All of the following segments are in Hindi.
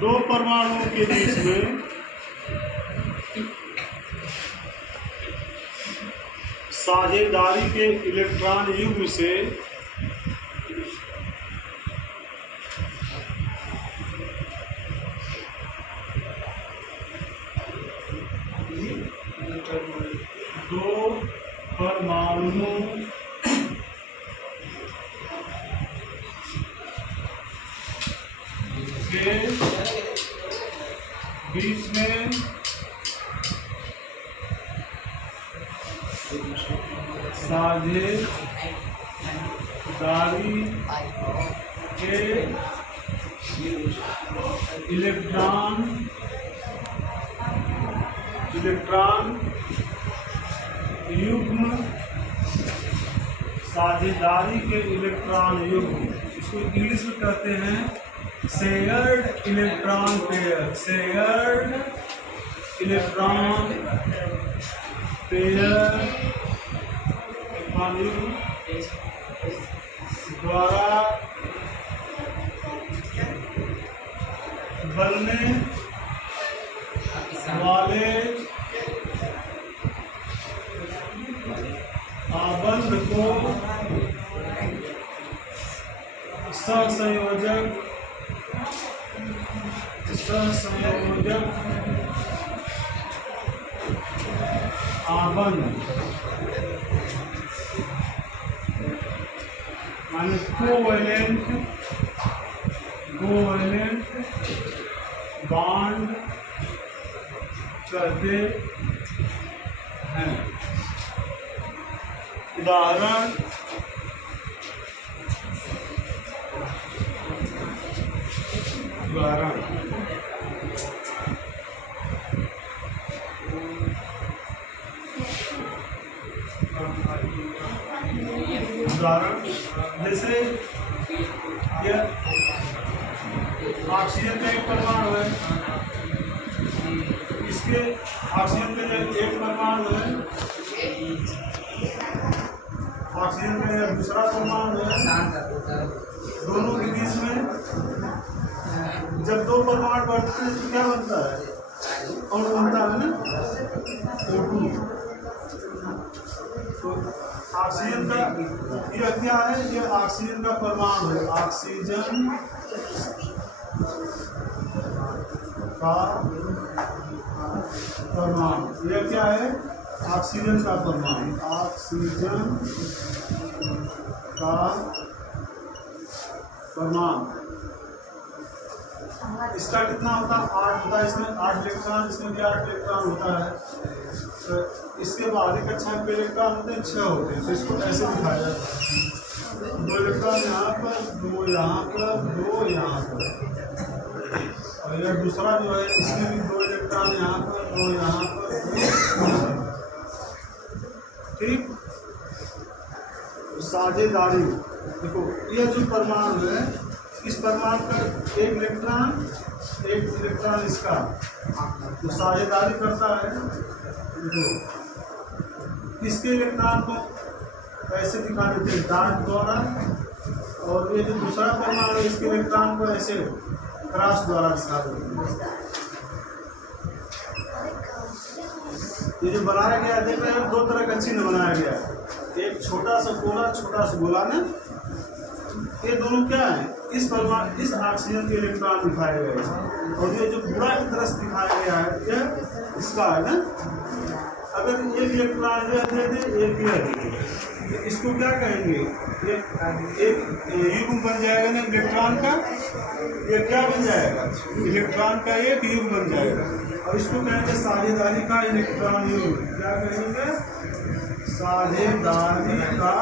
दो परमाणुओं के बीच में साझेदारी के इलेक्ट्रॉन युग्म से दो परमाणुओं के बीच में साझेदारी के इलेक्ट्रॉन युग्म साझेदारी के इलेक्ट्रॉन युग्म, इसको इंग्लिश में कहते हैं shared electron pair. Shared electron pair द्वारा बनने वाले आबंध को सहसंयोजक आबंध माने कोवैलेंट बॉन्ड कहते हैं। उदाहरण जैसे यह ऑक्सीजन का एक परमाणु है, इसके ऑक्सीजन का एक परमाणु है, ऑक्सीजन का दूसरा परमाणु है। दोनों के बीच में जब दो परमाणु बढ़ते हैं तो क्या बनता है? अणु बनता है ना, O2। तो ऑक्सीजन का यह क्या है? यह ऑक्सीजन का परमाणु है। ऑक्सीजन का परमाणु, यह क्या है? ऑक्सीजन का परमाणु। ऑक्सीजन का परमाणु, इसका कितना होता है? 8 होता है। इसमें 8 इलेक्ट्रॉन, इसमें भी 8 इलेक्ट्रॉन होता है। तो इसके बाद एक कक्षा पे इलेक्ट्रॉन होते हैं, 6 होते हैं। तो इसको ऐसे दिखाया जाता है, 2 इलेक्ट्रॉन यहाँ पर, 2 यहाँ पर, 2 यहाँ पर। और यह दूसरा जो है, इसमें भी 2 इलेक्ट्रॉन यहाँ पर, 2 यहाँ पर। ठीक, साझेदारी देखो, यह जो परमाणु है, इस परमाणु का एक इलेक्ट्रॉन इसका तो साझेदारी करता है। देखो, इसके इलेक्ट्रॉन को ऐसे दिखा देते हैं डॉट द्वारा, और ये जो दूसरा परमाणु है, इसके इलेक्ट्रॉन को ऐसे क्रॉस द्वारा दिखा देते हैं। ये जो बनाया गया है, देख रहे हैं, 2 तरह का चिन्ह बनाया गया है। एक छोटा सा गोला, छोटा सा गोला ना, ये दोनों क्या है? इस परमाणु, इस ऑक्सीजन के इलेक्ट्रॉन दिखाए गए हैं। और ये जो पूरा की तरह से दिखाया गया है, यह इसका है ना। अगर एक इलेक्ट्रॉन यह दे दे, एक यह दे दे, तो इसको क्या कहेंगे? एक युग्म बन जाएगा ना इलेक्ट्रॉन का। ये क्या बन जाएगा? इलेक्ट्रॉन का एक युग्म बन जाएगा। और इसको कहेंगे साझेदारी का इलेक्ट्रॉन युग्म। क्या कहेंगे? साझेदारी का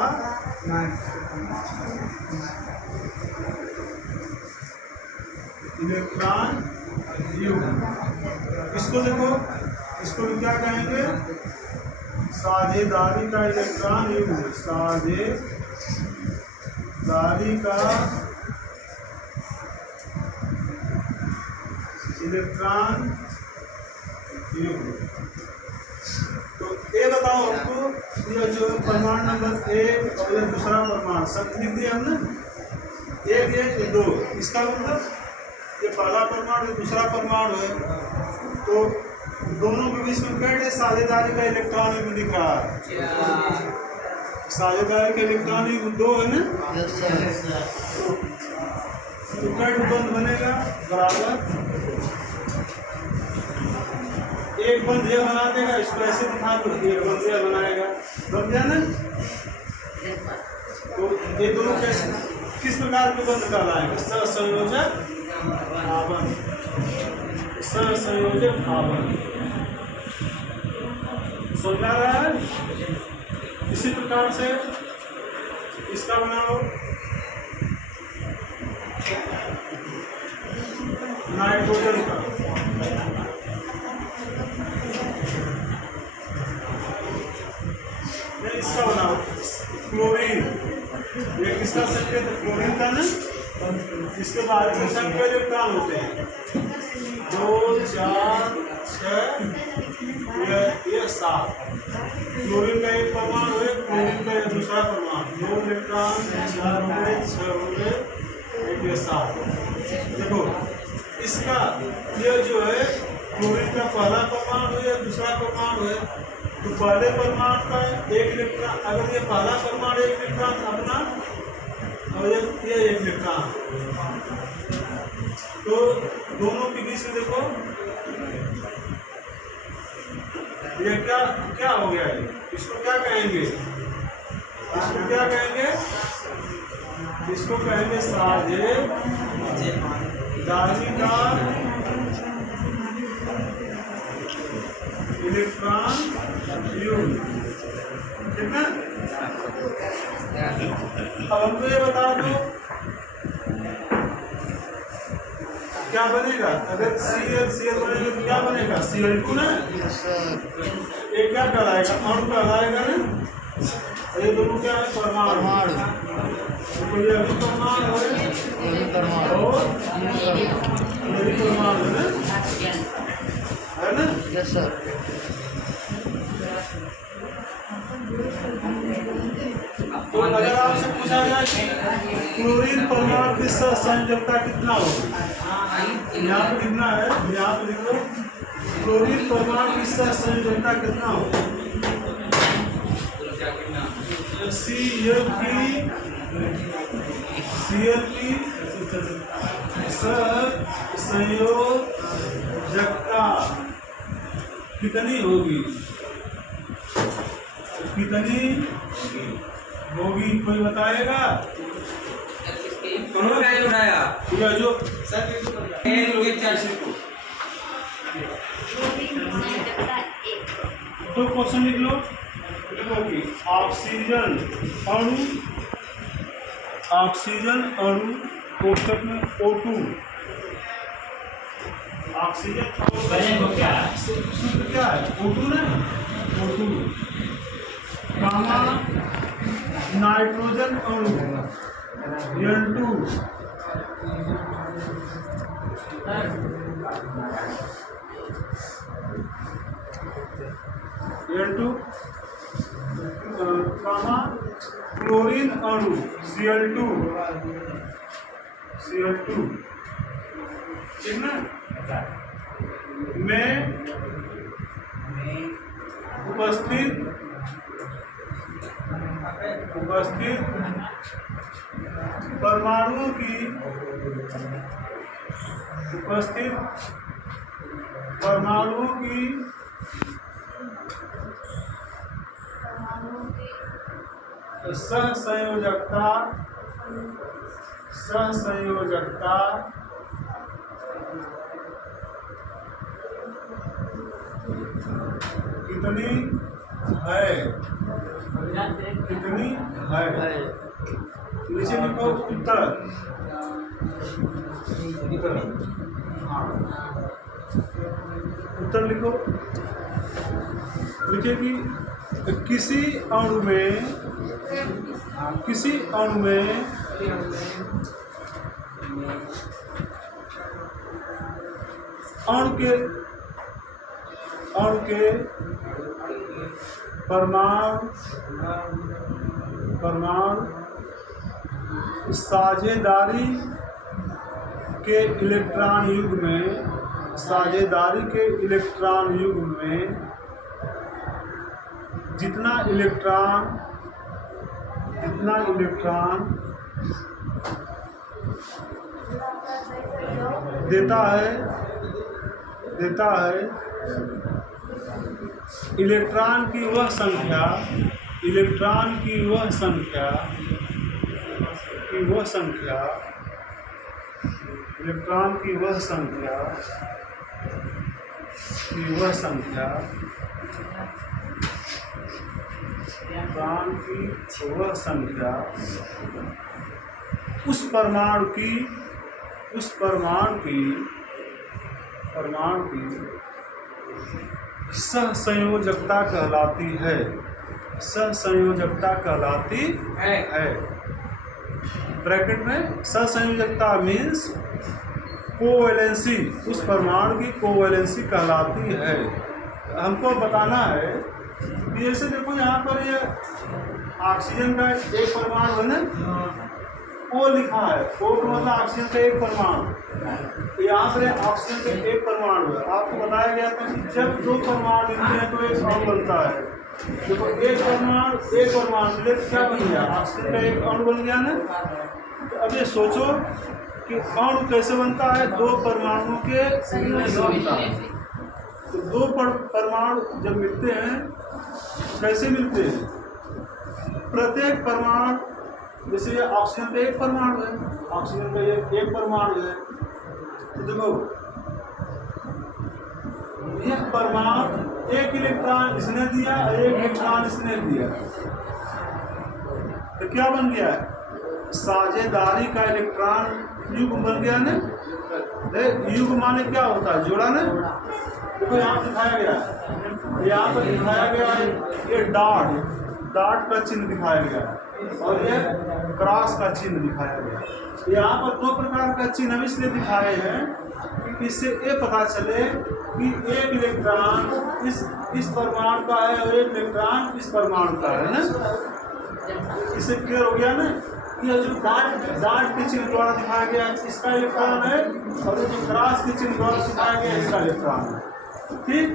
इलेक्ट्रॉन युग्म। इसको देखो, इसको भी क्या कहेंगे? साझेदारी का इलेक्ट्रॉन युग्म। साझेदारी का इलेक्ट्रॉन युग्म। तो ये बताओ हमको, ये जो परमाणु नंबर 1 और ये दूसरा परमाणु सब लिख दिया हमने, 1 1 2, इसका मतलब ये पहला परमाणु दूसरा परमाणु है, तो दोनों के बीच में कैसे साझेदारी का इलेक्ट्रॉन भी दिख रहा है। साझेदारी के इलेक्ट्रॉन दो है ना, तो कैट बंद बनेगा बराबर एक बंद यह बना देगा, इसको ऐसे दिखा दो एक बंद यह बनाएगा, बन गया ना। तो ये दोनों कैसे किस प्रकार के बंद कहलाएंगे? सहसंयोजक आबंध, सहसंयोजक आबंध। समझा रहा है? इसी प्रकार से इसका बनाओ नाइट्रोजन का, इसका बनाओ क्लोरीन, ये किसका संकेत है? क्लोरीन का ना। इसके बारे में संख्या इलेक्ट्रॉन होते हैं 2 4 6 ये 7। क्लोरीन का एक परमाणु है, क्लोरीन का दूसरा परमाणु, 2 इलेक्ट्रॉन 4 हो गए 6 हो गए, एक ये 7। देखो इसका ये जो है क्लोरीन का पहला परमाणु है दूसरा परमाणु है, तो पहले परमाणु का एक इलेक्ट्रॉन, अगर ये पहला परमाणु एक इलेक्ट्रॉन अपना और ये एक इलेक्ट्रॉन, तो दोनों के बीच में देखो ये क्या क्या हो गया है, इसको क्या कहेंगे? इसको क्या कहेंगे? इसको कहेंगे साझेदारी का इलेक्ट्रॉन युग्म, ठीक है। अब हमको ये बता दो क्या बनेगा? अगर Cl बनेगा तो क्या बनेगा? Cl2 ना। ये क्या कहलाएगा? अणु कहलाएगा ना। ये दोनों क्या है? परमाणु। तो ये अभी परमाणु है और ये परमाणु है ना? Yes sir. तो अगर आपसे पूछा जाए कि क्लोरीन परमाणु की सहसंयोजकता कितना होगी, यहाँ पे कितना है, यहाँ पे लिखो क्लोरीन परमाणु की सहसंयोजकता कितना होगी? Cl की सहसंयोजकता कितनी होगी? कितनी होगी कोई बताएगा? उठाया जो तो क्वेश्चन लिख लो कि ऑक्सीजन अणु कोष्टक में O2, ऑक्सीजन क्या है? O2 ना, O2 गामा नाइट्रोजन अणु N2 गामा क्लोरीन अणु Cl2 ठीक ना, में उपस्थित परमाणुओं की सहसंयोजकता कितनी है? नीचे लिखो उत्तर। हाँ उत्तर लिखो। लिखिए कि किसी अणु में अणु के परमाणु साझेदारी के इलेक्ट्रॉन युग में, साझेदारी के इलेक्ट्रॉन युग में जितना इलेक्ट्रॉन देता है इलेक्ट्रॉन की वह संख्या उस परमाणु की सहसंयोजकता कहलाती है। ब्रैकेट में सहसंयोजकता मीन्स कोवैलेंसी, उस परमाणु की कोवैलेंसी कहलाती है। हमको बताना है कि जैसे देखो यहाँ पर ये ऑक्सीजन का एक परमाणु है ना, ओ लिखा है, ओ का मतलब ऑक्सीजन का एक परमाणु, यहाँ पर ऑक्सीजन का एक परमाणु है। आपको बताया गया था कि जब दो परमाणु मिलते हैं तो एक अणु बनता है। देखो एक परमाणु मिले तो क्या बन गया, ऑक्सीजन का एक अणु बन गया ना। तो अब ये सोचो कि अणु कैसे बनता है, दो परमाणुओं के मिलने से बनता है। तो दो परमाणु जब मिलते हैं कैसे मिलते हैं, प्रत्येक परमाणु, जैसे ये ऑक्सीजन का एक परमाणु है, ऑक्सीजन का एक परमाणु है, तो देखो एक परमाणु एक इलेक्ट्रॉन इसने दिया और एक इलेक्ट्रॉन इसने दिया, तो क्या बन गया, साझेदारी का इलेक्ट्रॉन युग्म बन गया ना। युग्म माने क्या होता है, जोड़ा ना। देखो यहाँ दिखाया गया है, यहाँ पर दिखाया गया है ये डॉट का चिन्ह दिखाया गया है और ये क्रॉस का चिन्ह दिखाया गया है। यहाँ पर दो प्रकार का चिन्ह हम इसलिए दिखाए हैं कि इससे ये पता चले कि एक इलेक्ट्रॉन इस परमाणु का है और एक इलेक्ट्रॉन इस परमाणु का है ना। इससे क्लियर हो गया ना। यह जो डॉट के चिन्ह द्वारा दिखाया गया इसका इलेक्ट्रॉन है और जो क्रॉस के चिन्ह द्वारा दिखाया गया इसका इलेक्ट्रॉन है। ठीक,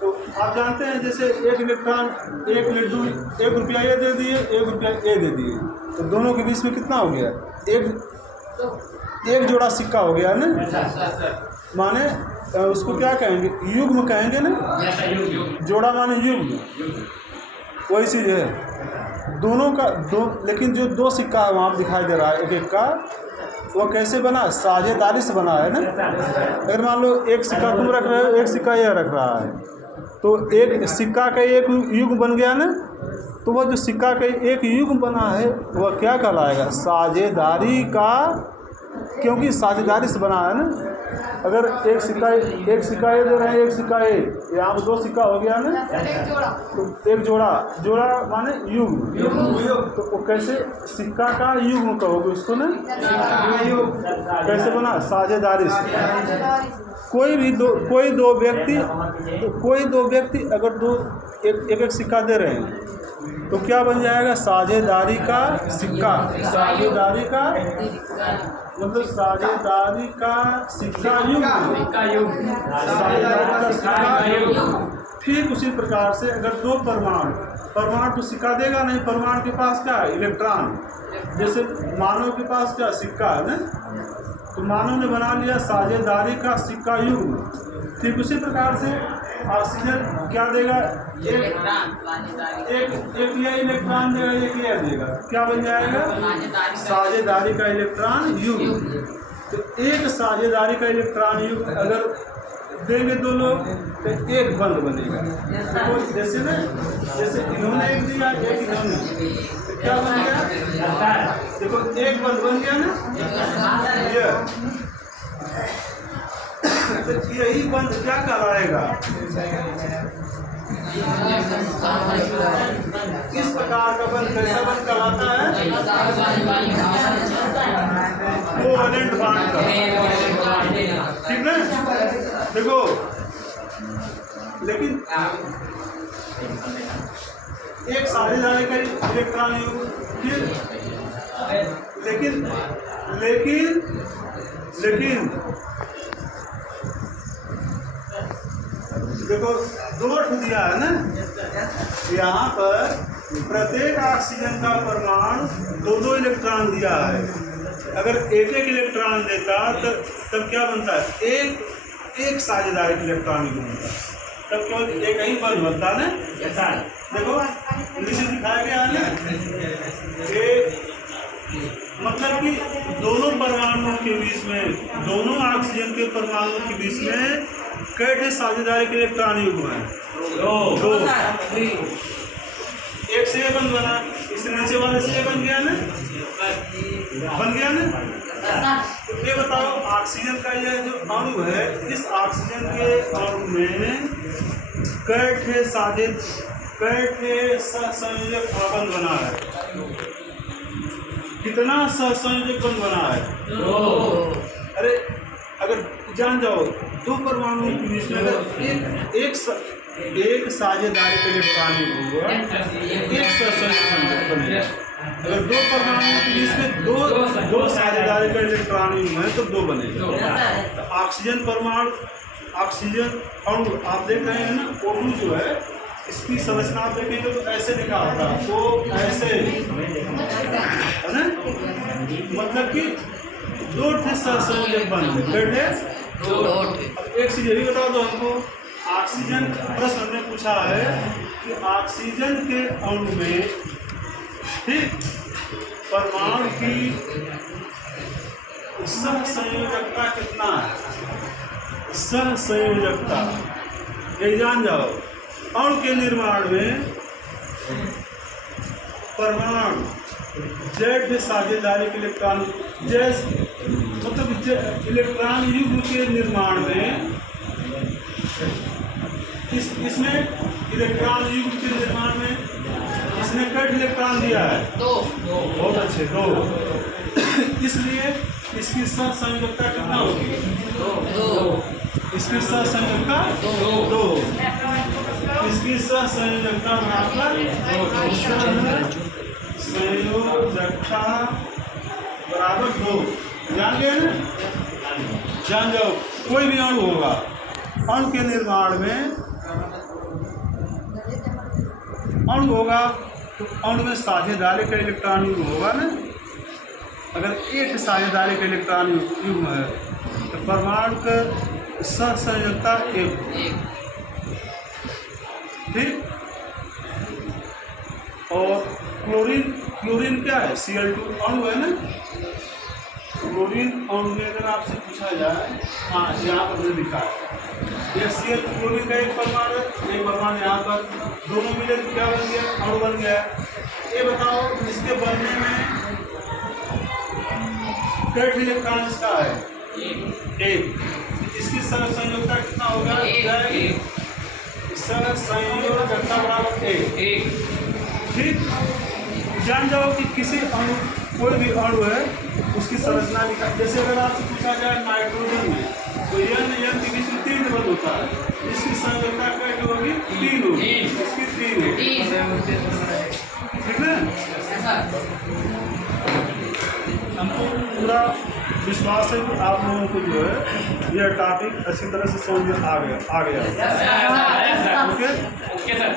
तो आप जानते हैं जैसे एक इलेक्ट्रॉन एक रुपया ये दे दिए, एक रुपया ये दे दिए, तो दोनों के बीच में कितना हो गया, एक जोड़ा सिक्का हो गया ना। माने उसको क्या कहेंगे, युग्म कहेंगे ना। जोड़ा माने युग्म, वही चीज है दोनों का लेकिन जो दो सिक्का है वहाँ दिखाई दे रहा है एक एक का, वो कैसे बना, साझेदारी से बना है ना। अगर मान लो एक सिक्का तुम रख रहे हो, एक सिक्का यह रख रहा है, तो एक सिक्का का एक युग्म बन गया ना। तो वह जो सिक्का का एक युग्म बना है वह क्या कहलाएगा, साझेदारी का, क्योंकि साझेदारी से बना है ना। अगर एक सिक्का ये दे रहे हैं, एक सिक्का ये, यहाँ पर दो सिक्का हो गया ना, तो एक जोड़ा माने युग्म। तो वो कैसे दो का युग्म कहोगे उसको ना, कैसे बना, साझेदारी से। कोई दो व्यक्ति अगर एक सिक्का दे रहे हैं तो क्या बन जाएगा, साझेदारी का सिक्का, साझेदारी का मतलब साझेदारी का सिक्का युग्म, साझेदारी का सिक्का युग्म। ठीक उसी प्रकार से अगर दो परमाणु तो सिक्का देगा नहीं, परमाणु के पास क्या है, इलेक्ट्रॉन। जैसे मानव के पास क्या सिक्का है ना, तो मानव ने बना लिया साझेदारी का सिक्का युग्म। ठीक उसी प्रकार से ऑक्सीजन क्या देगा, एक यह इलेक्ट्रॉन देगा, एक यह देगा, क्या बन जाएगा, साझेदारी का इलेक्ट्रॉन युग्म। तो एक साझेदारी का इलेक्ट्रॉन युग्म अगर देंगे दो लोग तो एक बंद बनेगा। तो जैसे इन्होंने एक दिया, एक इन्होंने, तो क्या बन गया, देखो एक बंद बन गया ना। तो यही बंद क्या कहलाएगा, इस प्रकार का बंद कैसा बंद कहलाता है, कोवैलेंट बॉन्ड का। ठीक ना, देखो लेकिन एक साझेदारी का इलेक्ट्रॉन युग्म, फिर लेकिन लेकिन देखो दो दिया है ना, यहाँ पर प्रत्येक ऑक्सीजन का परमाणु दो दो इलेक्ट्रॉन दिया है। अगर एक एक इलेक्ट्रॉन देता तब क्या बनता है, एक साझेदारी इलेक्ट्रॉन बनता है, तब केवल एक ही बल बनता है ना। देखो नीचे दिखाया गया है ना, मतलब कि दोनों परमाणुओं के बीच में, दोनों ऑक्सीजन के परमाणुओं के बीच में कैसे साझेदारी के इलेक्ट्रॉन युग्म है, दो। एक से बन बना, इस नीचे वाले से बन गया ना, बन गया ना। ये बताओ ऑक्सीजन का यह जो अणु है, इस ऑक्सीजन के अणु में कैसे सहसंयोजक बंध बना है, कितना सहसंयोजक बंध बना है। अरे अगर जान जाओ दो परमाणुओं के बीच में अगर एक साझेदारी के इलेक्ट्रॉन होगा, एक सहसंयोजक बनेगा। अगर दो परमाणुओं के बीच में दो साझेदारी का इलेक्ट्रॉन है तो दो बनेगा। तो ऑक्सीजन परमाणु, ऑक्सीजन अणु आप देख रहे हैं ना, O2 जो है इसकी संरचना आप देखेंगे तो ऐसे लिखा होगा, तो ऐसे है ना, मतलब कि दो सहसंयोजक बंध बैठे। एक चीज ये भी बता दो हमको, ऑक्सीजन प्रश्न हमने पूछा है कि ऑक्सीजन के अणु में ठीक परमाणु की सहसंयोजकता कितना है, सहसंयोजकता ये जान जाओ। अणु के निर्माण में परमाणु जेड साझेदारी के इलेक्ट्रॉन, जैसे मतलब इलेक्ट्रॉन युग्म के निर्माण में इसमें इलेक्ट्रॉन युग्म के निर्माण में इसने कट इलेक्ट्रॉन दिया है, दो। बहुत अच्छे, दो। इसलिए इसकी सहसंयोजकता कितना होगी, दो। इसकी सहसंयोजकता दो। इसकी सहसंयोजकता बराबर संयोजकता बराबर दो। जान गए ना, जान जाओ। कोई भी अणु होगा, अणु के निर्माण में अणु होगा तो अणु में साझेदारी का इलेक्ट्रॉन युग्म होगा ना। अगर एक साझेदारी का इलेक्ट्रॉन युग्म है तो परमाणु का सहसंयोजकता एक, ठीक। और क्लोरीन क्या है, Cl2 अणु है ना। क्लोरीन अणु में अगर आपसे पूछा जाए, हाँ यहाँ पर लिखा है, यह Cl क्लोरीन का एक परमाणु है, एक परमाणु यहाँ पर, दोनों मिले तो क्या बन गया, अणु बन गया। ये बताओ इसके बनने में कैट इलेक्ट्रॉन इसका है एक। इसकी सहसंयोजकता कितना होगा, सहसंयोजकता बराबर एक, ठीक। जान जाओ कि किसी अणु, कोई भी अणु है उसकी संरचना लिखा। जैसे अगर आपसे पूछा जाए नाइट्रोजन में, तो N के बीच में 3 बंध होता है, इसकी संयोजकता क्या होगी, 3 होगी, इसकी 3 होगी, ठीक है। हमको पूरा विश्वास है कि आप लोगों को जो है यह टॉपिक अच्छी तरह से समझ में आ गया। Okay sir.